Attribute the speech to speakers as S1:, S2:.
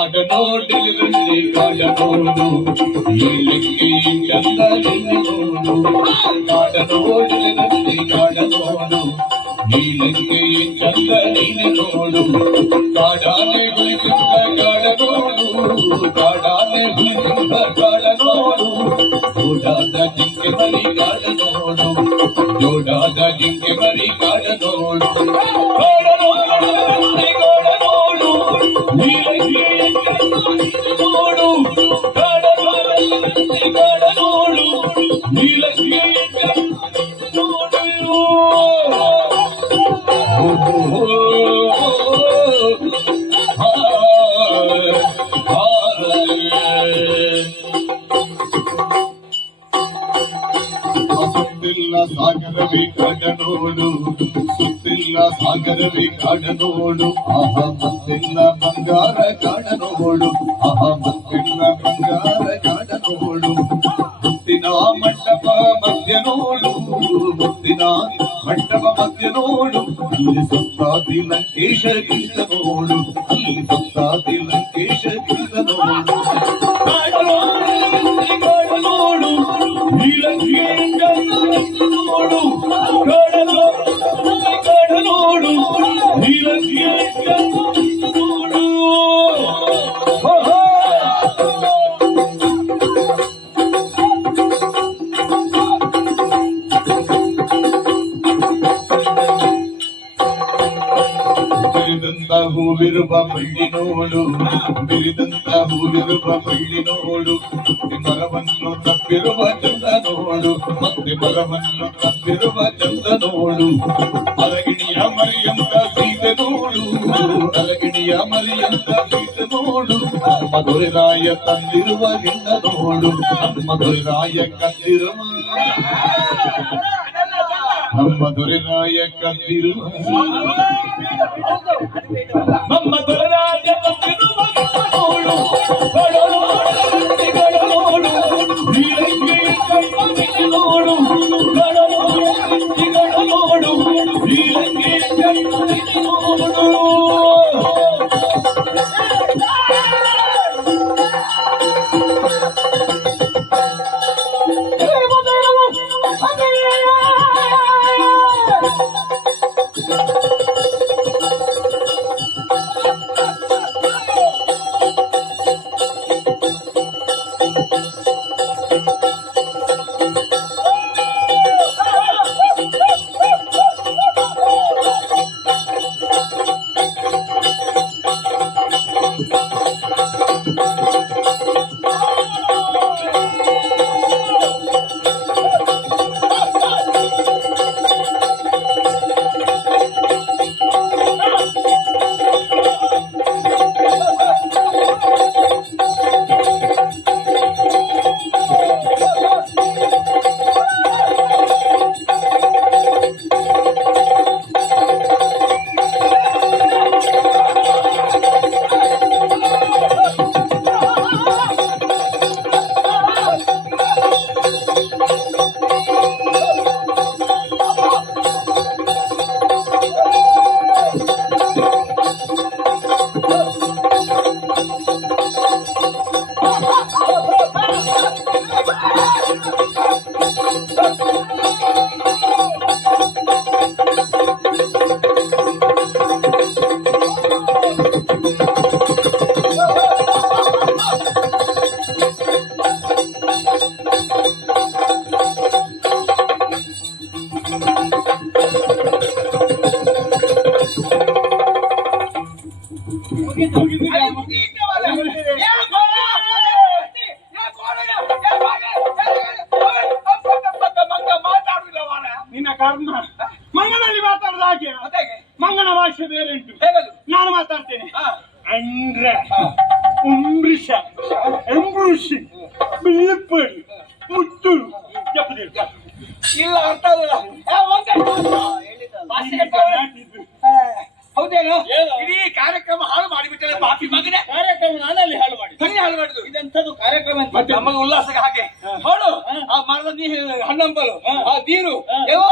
S1: ಕಾಡ ನೋಡಿರಲ್ಲಿ ಕಾಡ ನೋಡು. ಎಲ್ಲಿಗೆ ಚಂದ ನೋಡು. ಕಾಡ ನೋಡಿರಲ್ಲಿ ಕಾಡ ನೋಡು. ನೀಲಕ್ಕೆ ಚಂದ ನೋಡು. ಕಾಡಾನೆ ಗುಳಿಗಿಂದ ಕಾಡ ನೋಡು. ಕಾಡಾನೆ ಗುಳಿಗಿಂದ ಕಾಡ ನೋಡು. ಜೋಡಾದ ಜಿಂಕೆ ಮರಿ ಕಾಡ ನೋಡು. ಸಾಗರವೇ ಕಾಡ ನೋಡು ಸುತ್ತಿಲ್ಲ ಸಾಗರವೇ ಕಾಡ ನೋಡು. ಆಹ, ಮತ್ತಿಲ್ಲ ಬಂಗಾರ ಕಾಡ ನೋಡು ಆಹ, ಮತ್ತಿಲ್ಲ ಬಂಗಾರ ಕಾಡ ಮಂಟಪ ಮಧ್ಯ ನೋಡು ಅಲ್ಲಿ ಸತ್ತಾದಿ ಬಿರಿದಂತ ಹೂವಿರುವ ಬಳ್ಳಿ ನೋಡು ಬಿರಿದಂತ ಹೂವಿರುವ ಬಳ್ಳಿ ನೋಡು ಮತ್ತೆ ಮರವನ್ನು ತಪ್ಪಿರುವ ಚಂದ ನೋಡು ಮತ್ತೆ ಮರವನ್ನು ತಪ್ಪಿರುವ ಚಂದ ನೋಡು ಅರಗಿಣಿಯ ಮರಿಯಂತ ಸೀತೆ ನೋಡು ಅರಗಿಣಿಯ ಮರಿಯಂತ ಸೀತೆ ನೋಡು ನಮ್ಮ ದೊರೆರಾಯ ತಂದಿರುವ ಹೆಣ್ಣ ನೋಡು ನಮ್ಮ ದೊರೆರಾಯ ಕಂದಿರುವ ನಮ್ಮ ದೊರೆರಾಯ ಕಂದಿರುವ ನಮ್ಮ గడలోడు గడలోడు వీరంగే గడలోడు Thank you.
S2: Thank. ಕರ್ಮ ಮಂಗನಲ್ಲಿ ಮಾತಾಡೋದು ಹಾಗೆ? ಮಂಗನ ಭಾಷೆ ಬೇರೆ ಉಂಟು ನಾನು ಮಾತಾಡ್ತೇನೆ. ಅಂದ್ರ ಉಂಬ್ರಿಷ. ಎಂಬ್ರಿಷಿ ಬಿಳಿಪಡಿ ಮುತ್ತು ಜಪದೇವ್
S3: ಇಲ್ಲ ಅರ್ಥ ಹೌದೇನು? ಇಡೀ ಕಾರ್ಯಕ್ರಮ ಹಾಳು ಮಾಡಿಬಿಟ್ಟರೆ ಪಾಪಿ ಮಗನೇ.
S2: ಕಾರ್ಯಕ್ರಮ ನಾನಲ್ಲಿ ಹಾಳು ಮಾಡಿ
S3: ಕಣ್ಣಿ ಹಾಳು ಮಾಡುದು
S2: ಇದೆಂಥದ್ದು ಕಾರ್ಯಕ್ರಮ ಅಂತ?
S3: ನಮಗೆ ಉಲ್ಲಾಸಕ್ಕೆ ಹಾಗೆ. ನೋಡು ಆ ಮರದ ನೀ ಹಣ್ಣಂಬಲು ಆ ನೀರು ಎಲ್ಲ